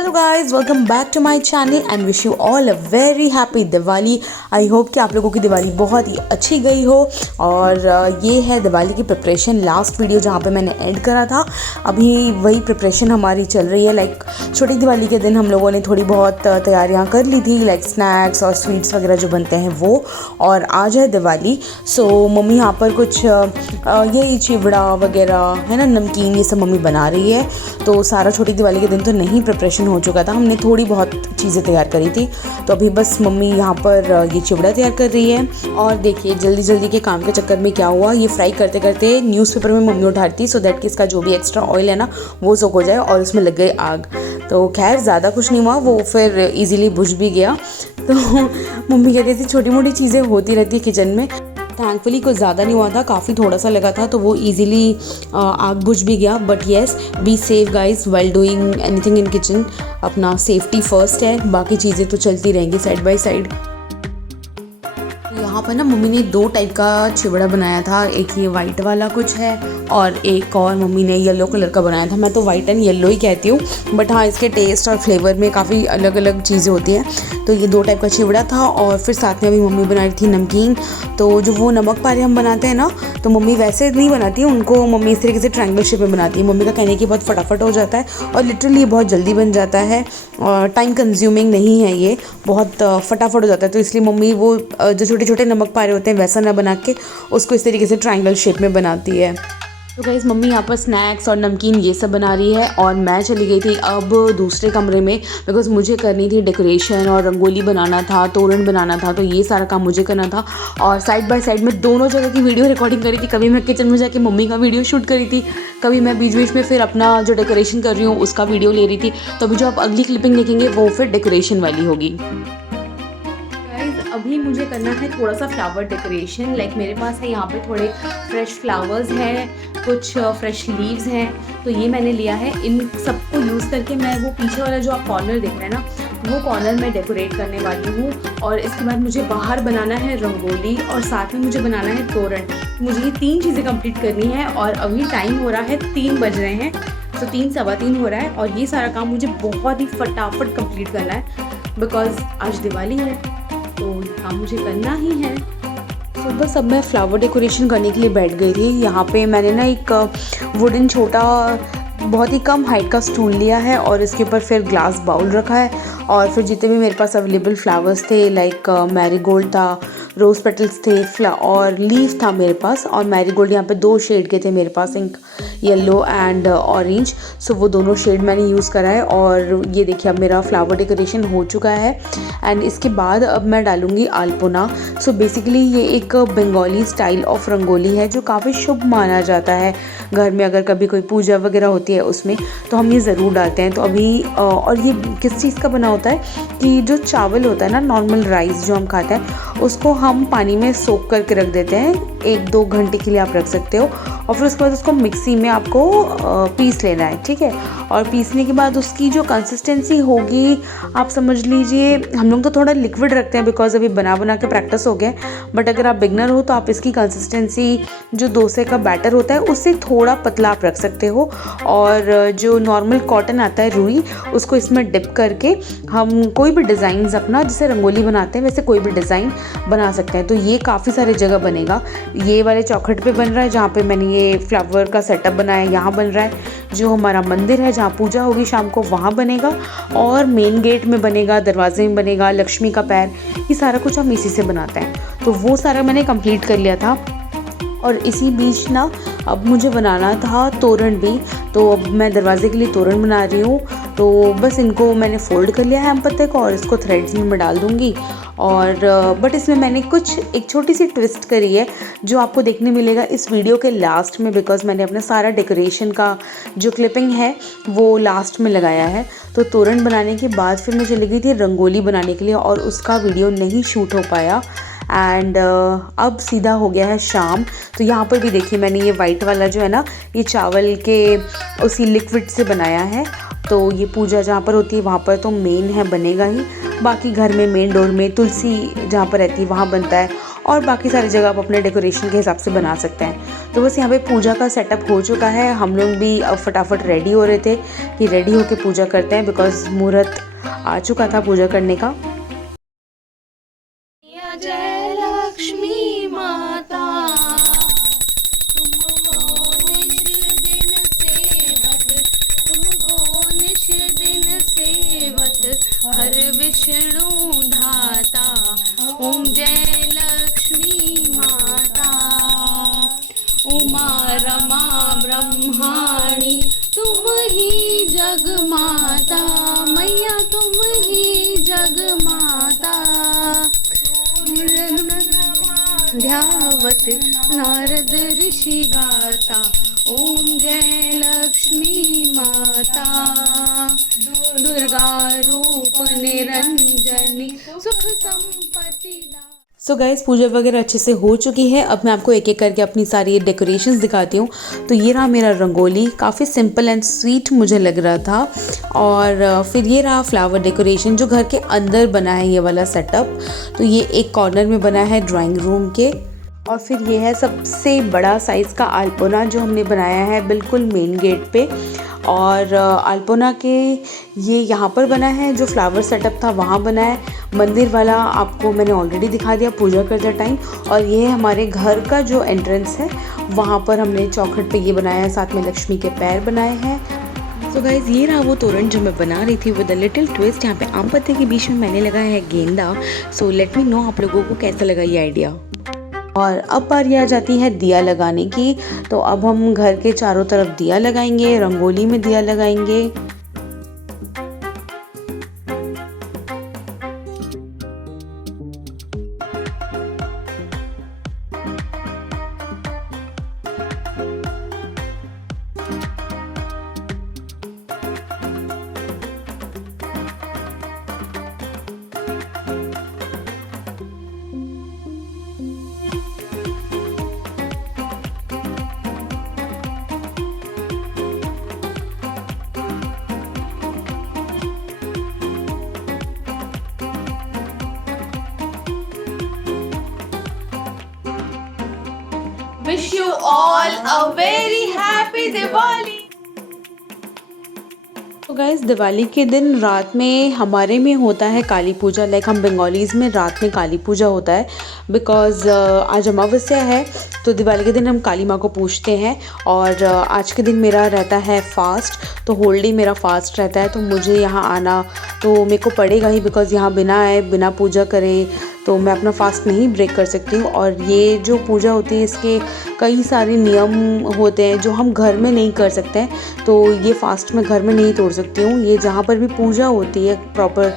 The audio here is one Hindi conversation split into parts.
Hello guys, welcome back to my channel and wish you all a very happy Diwali. I hope कि आप लोगों की दिवाली बहुत ही अच्छी गई हो। और ये है दिवाली की प्रिपरेशन, लास्ट वीडियो जहाँ पे मैंने एंड करा था। अभी वही प्रिपरेशन हमारी चल रही है। लाइक छोटी दिवाली के दिन हम लोगों ने थोड़ी बहुत तैयारियाँ कर ली थी, लाइक स्नैक्स और स्वीट्स वगैरह जो बनते हैं वो। और आज है दिवाली, सो मम्मी यहाँ पर कुछ यही चिवड़ा वगैरह है ना, नमकीन, ये सब मम्मी बना रही है। तो सारा छोटी दिवाली के दिन तो नहीं प्रिपरेशन हो चुका था, हमने थोड़ी बहुत चीज़ें तैयार करी थी। तो अभी बस मम्मी यहाँ पर ये चिवड़ा तैयार कर रही है। और देखिए जल्दी जल्दी के काम के चक्कर में क्या हुआ, ये फ्राई करते करते न्यूज़पेपर में मम्मी उठा रही थी, सो दैट कि इसका जो भी एक्स्ट्रा ऑयल है ना वो सोख हो जाए, और उसमें लग गई आग। तो खैर ज़्यादा कुछ नहीं हुआ, वो फिर इजीली बुझ भी गया। तो मम्मी कहती थी छोटी मोटी चीज़ें होती रहती है किचन में। थैंकफुली कुछ ज़्यादा नहीं हुआ था, काफ़ी थोड़ा सा लगा था, तो वो इजीली आग बुझ भी गया। But yes, be safe guys while doing anything in kitchen. अपना सेफ्टी फर्स्ट है, बाकी चीज़ें तो चलती रहेंगी साइड बाय साइड। यहाँ पर ना मम्मी ने दो टाइप का चिवड़ा बनाया था, एक ये वाइट वाला कुछ है और एक और मम्मी ने येलो कलर का बनाया था। मैं तो वाइट एंड येलो ही कहती हूँ, बट हाँ इसके टेस्ट और फ्लेवर में काफ़ी अलग अलग चीज़ें होती हैं। तो ये दो टाइप का चिवड़ा था, और फिर साथ में अभी मम्मी बना रही थी नमकीन। तो जो वो नमक पारे हम बनाते हैं ना, तो मम्मी वैसे नहीं बनाती है उनको, मम्मी इस तरीके से ट्रायंगल शेप में बनाती है। मम्मी का कहने की बहुत फटाफट हो जाता है और लिटरली बहुत जल्दी बन जाता है, और टाइम कंज्यूमिंग नहीं है, ये बहुत फटाफट हो जाता है। तो इसलिए मम्मी वो जो छोटे छोटे नमक पारे होते हैं वैसा ना बना के उसको इस तरीके से ट्रायंगल शेप में बनाती है। तो गाइस मम्मी यहाँ पर स्नैक्स और नमकीन ये सब बना रही है, और मैं चली गई थी अब दूसरे कमरे में, बिकॉज मुझे करनी थी डेकोरेशन और रंगोली बनाना था, तोरण बनाना था। तो ये सारा काम मुझे करना था, और साइड बाय साइड में दोनों जगह की वीडियो रिकॉर्डिंग करी थी। कभी मैं किचन में जाके मम्मी का वीडियो शूट करी थी, कभी मैं बीच बीच में फिर अपना जो डेकोरेशन कर रही हूँ उसका वीडियो ले रही थी। तो अभी जो आप अगली क्लिपिंग देखेंगे वो फिर डेकोरेशन वाली होगी। अभी मुझे करना है थोड़ा सा फ्लावर डेकोरेशन। लाइक मेरे पास है यहाँ पे थोड़े फ्रेश फ्लावर्स हैं, कुछ फ्रेश लीव्स हैं, तो ये मैंने लिया है। इन सबको यूज़ करके मैं वो पीछे वाला जो आप कॉर्नर देख रहे हैं ना, वो कॉर्नर में डेकोरेट करने वाली हूँ। और इसके बाद मुझे बाहर बनाना है रंगोली, और साथ में मुझे बनाना है तोरण। मुझे ये तीन चीज़ें कंप्लीट करनी है, और अभी टाइम हो रहा है 3 बज रहे हैं, तो 3 सवा 3 हो रहा है। और ये सारा काम मुझे बहुत ही फटाफट कंप्लीट करना है, बिकॉज आज दिवाली है, तो काम मुझे करना ही है। तो बस अब मैं फ्लावर डेकोरेशन करने के लिए बैठ गई थी। यहाँ पे मैंने ना एक वुडन छोटा बहुत ही कम हाइट का स्टूल लिया है, और इसके ऊपर फिर ग्लास बाउल रखा है, और फिर जितने भी मेरे पास अवेलेबल फ्लावर्स थे, लाइक मैरीगोल्ड था, रोज़ पेटल्स थे, और लीफ था मेरे पास। और मैरीगोल्ड यहाँ पे 2 शेड के थे मेरे पास, एक येलो एंड ऑरेंज, सो वो दोनों शेड मैंने यूज़ करा है। और ये देखिए अब मेरा फ्लावर डेकोरेशन हो चुका है। एंड इसके बाद अब मैं डालूँगी आलपना। सो बेसिकली ये एक बंगाली स्टाइल ऑफ रंगोली है जो काफ़ी शुभ माना जाता है। घर में अगर कभी कोई पूजा वगैरह होती है उसमें तो हम ये ज़रूर डालते हैं। तो अभी और ये किस चीज़ का बना होता है कि जो चावल होता है ना, नॉर्मल राइस जो हम खाते हैं, उसको हम पानी में सोख करके रख देते हैं, 1-2 घंटे के लिए आप रख सकते हो। और फिर उसके बाद उसको मिक्सी में आपको पीस लेना है, ठीक है। और पीसने के बाद उसकी जो कंसिस्टेंसी होगी, आप समझ लीजिए, हम लोग तो थोड़ा लिक्विड रखते हैं बिकॉज अभी बना बना के प्रैक्टिस हो गया। बट अगर आप बिगनर हो तो आप इसकी कंसिस्टेंसी जो डोसे का बैटर होता है उससे थोड़ा पतला आप रख सकते हो। और जो नॉर्मल कॉटन आता है रुई, उसको इसमें डिप करके हम कोई भी डिज़ाइंस अपना, जैसे रंगोली बनाते हैं वैसे कोई भी डिज़ाइन बना सकते हैं। तो ये काफ़ी सारे जगह बनेगा। ये वाले चौखट पे बन रहा है जहाँ पे मैंने ये फ्लावर का सेटअप बनाया, यहाँ बन रहा है। जो हमारा मंदिर है जहाँ पूजा होगी शाम को, वहाँ बनेगा। और मेन गेट में बनेगा, दरवाजे में बनेगा, लक्ष्मी का पैर, ये सारा कुछ हम इसी से बनाते हैं। तो वो सारा मैंने कंप्लीट कर लिया था। और इसी बीच ना अब मुझे बनाना था तोरण भी, तो अब मैं दरवाजे के लिए तोरण बना रही हूँ। तो बस इनको मैंने फ़ोल्ड कर लिया है हेम पत्ते को, और इसको थ्रेड्स में मैं डाल दूँगी। और बट इसमें मैंने कुछ एक छोटी सी ट्विस्ट करी है जो आपको देखने मिलेगा इस वीडियो के लास्ट में, बिकॉज मैंने अपना सारा डेकोरेशन का जो क्लिपिंग है वो लास्ट में लगाया है। तो तोरण बनाने के बाद फिर मैं चली गई थी रंगोली बनाने के लिए, और उसका वीडियो नहीं शूट हो पाया। एंड अब सीधा हो गया है शाम। तो यहाँ पर भी देखिए मैंने ये वाइट वाला जो है ना, ये चावल के उसी लिक्विड से बनाया है। तो ये पूजा जहाँ पर होती है वहाँ पर तो मेन है, बनेगा ही। बाकी घर में मेन डोर में तुलसी जहाँ पर रहती है वहाँ बनता है। और बाकी सारी जगह आप अपने डेकोरेशन के हिसाब से बना सकते हैं। तो बस यहाँ पे पूजा का सेटअप हो चुका है। हम लोग भी अब फटाफट रेडी हो रहे थे कि रेडी होके पूजा करते हैं, बिकॉज मुहूर्त आ चुका था पूजा करने का। जय लक्ष्मी माता तुमको निश दिन सेवत हर विष्णु धाता। ओम जय लक्ष्मी माता उमा रमा ब्रह्माणी तुम ही जग माता। मैया तुम ही जग माता। ध्यावत नारद ऋषि गाता। ओम जय लक्ष्मी माता दुर्गा रूप निरंजनी सुख संपत्ति। सो गाइस पूजा वगैरह अच्छे से हो चुकी है। अब मैं आपको एक एक करके अपनी सारी डेकोरेशंस दिखाती हूँ। तो ये रहा मेरा रंगोली, काफ़ी सिंपल एंड स्वीट मुझे लग रहा था। और फिर ये रहा फ्लावर डेकोरेशन जो घर के अंदर बना है, ये वाला सेटअप। तो ये एक कॉर्नर में बना है ड्राइंग रूम के। और फिर ये है सबसे बड़ा साइज़ का अल्पोना जो हमने बनाया है बिल्कुल मेन गेट पे। और अल्पोना के ये यहाँ पर बना है, जो फ्लावर सेटअप था वहाँ बना है। मंदिर वाला आपको मैंने ऑलरेडी दिखा दिया पूजा करते टाइम। और ये हमारे घर का जो एंट्रेंस है वहाँ पर हमने चौखट पे ये बनाया है, साथ में लक्ष्मी के पैर बनाए हैं। तो गाइज ये रहा वो तोरण जो मैं बना रही थी विद अ लिटिल ट्विस्ट। यहाँ पे आम पत्ते के बीच में मैंने लगाया है गेंदा। सो लेट मी नो आप लोगों को कैसा लगा ये आइडिया। और अब बारी आ जाती है दिया लगाने की। तो अब हम घर के चारों तरफ दिया लगाएंगे, रंगोली में दिया लगाएंगे। Wish you all a very happy Diwali. तो गाइस दिवाली के दिन रात में हमारे में होता है काली पूजा। लाइक हम बंगालीज़ में रात में काली पूजा होता है, बिकॉज़ आज अमावस्या है। तो दिवाली के दिन हम काली माँ को पूजते हैं। और आज के दिन मेरा रहता है फास्ट, तो होल डे मेरा फास्ट रहता है। तो मुझे यहाँ आना तो मेरे को पड़ेगा ही, बिकॉज़ यहाँ बिना आए बिना पूजा करे तो मैं अपना फास्ट नहीं ब्रेक कर सकती हूँ। और ये जो पूजा होती है इसके कई सारे नियम होते हैं जो हम घर में नहीं कर सकते हैं। तो ये फास्ट मैं घर में नहीं तोड़ सकती हूँ। ये जहाँ पर भी पूजा होती है प्रॉपर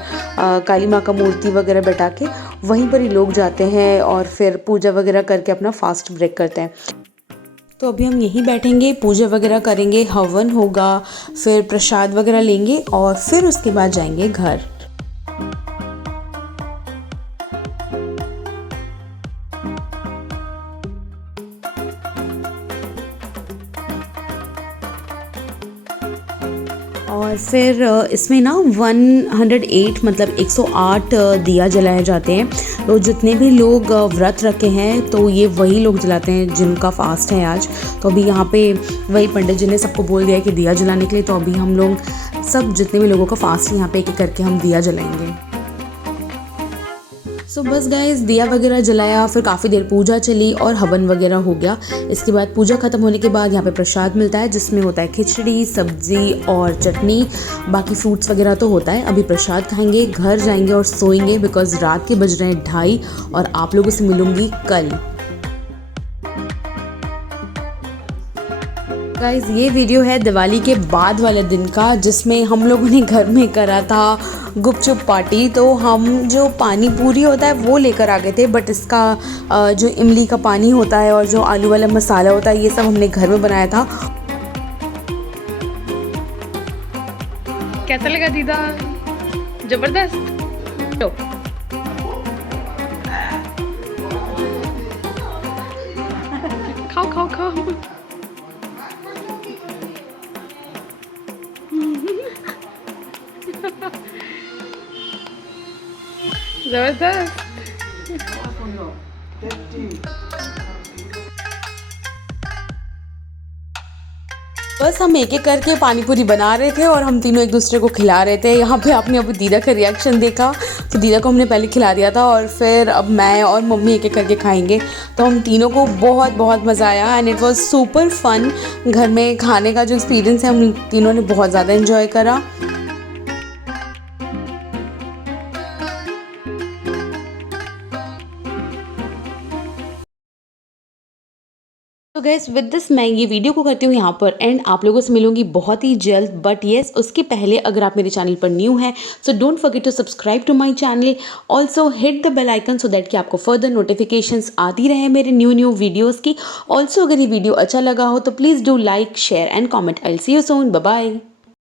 काली माँ का मूर्ति वगैरह बैठा के, वहीं पर ही लोग जाते हैं और फिर पूजा वगैरह करके अपना फास्ट ब्रेक करते हैं। तो अभी हम यहीं बैठेंगे, पूजा वगैरह करेंगे, हवन होगा, फिर प्रसाद वगैरह लेंगे और फिर उसके बाद जाएंगे घर। और फिर इसमें ना 108 मतलब 108 दिया जलाए जाते हैं। तो जितने भी लोग व्रत रखे हैं तो ये वही लोग जलाते हैं जिनका फास्ट है आज। तो अभी यहाँ पे वही पंडित जी ने सबको बोल दिया है कि दिया जलाने के लिए। तो अभी हम लोग सब जितने भी लोगों का फास्ट है यहाँ पे एक एक करके हम दिया जलाएंगे। सो बस गाइस दिया वगैरह जलाया, फिर काफ़ी देर पूजा चली और हवन वगैरह हो गया। इसके बाद पूजा ख़त्म होने के बाद यहाँ पे प्रसाद मिलता है, जिसमें होता है खिचड़ी, सब्ज़ी और चटनी। बाकी फ्रूट्स वगैरह तो होता है। अभी प्रसाद खाएंगे, घर जाएंगे और सोएंगे, बिकॉज़ रात के बज रहे हैं 2:30 और आप लोगों से मिलूँगी कल। गाइस ये वीडियो है दिवाली के बाद वाले दिन का, जिसमें हम लोगों ने घर में करा था गुपचुप पार्टी। तो हम जो पानी पूरी होता है वो लेकर आ गए थे, बट इसका जो इमली का पानी होता है और जो आलू वाला मसाला होता है ये सब हमने घर में बनाया था। कैसा लगा दीदा? जबरदस्त। लो खाओ खाओ खाओ। जबरदस्त। बस हम एक एक करके पानी पूरी बना रहे थे और हम तीनों एक दूसरे को खिला रहे थे। यहाँ पे आपने अभी दीदा का रिएक्शन देखा, तो दीदा को हमने पहले खिला दिया था और फिर अब मैं और मम्मी एक एक करके खाएंगे। तो हम तीनों को बहुत बहुत मज़ा आया and it was super fun. घर में खाने का जो एक्सपीरियंस है हम तीनों ने बहुत ज़्यादा इन्जॉय करा। तो गैस विद दिस मैं ये वीडियो को करती हूँ यहाँ पर एंड आप लोगों से मिलूंगी बहुत ही जल्द। बट येस, उसके पहले अगर आप मेरे चैनल पर न्यू हैं so don't forget to subscribe to my channel, also hit the bell icon so that कि आपको फर्दर नोटिफिकेशंस आती रहे मेरे न्यू वीडियोज़ की। ऑल्सो अगर ये वीडियो अच्छा लगा हो तो please do like, share and comment. I will see you soon, bye bye.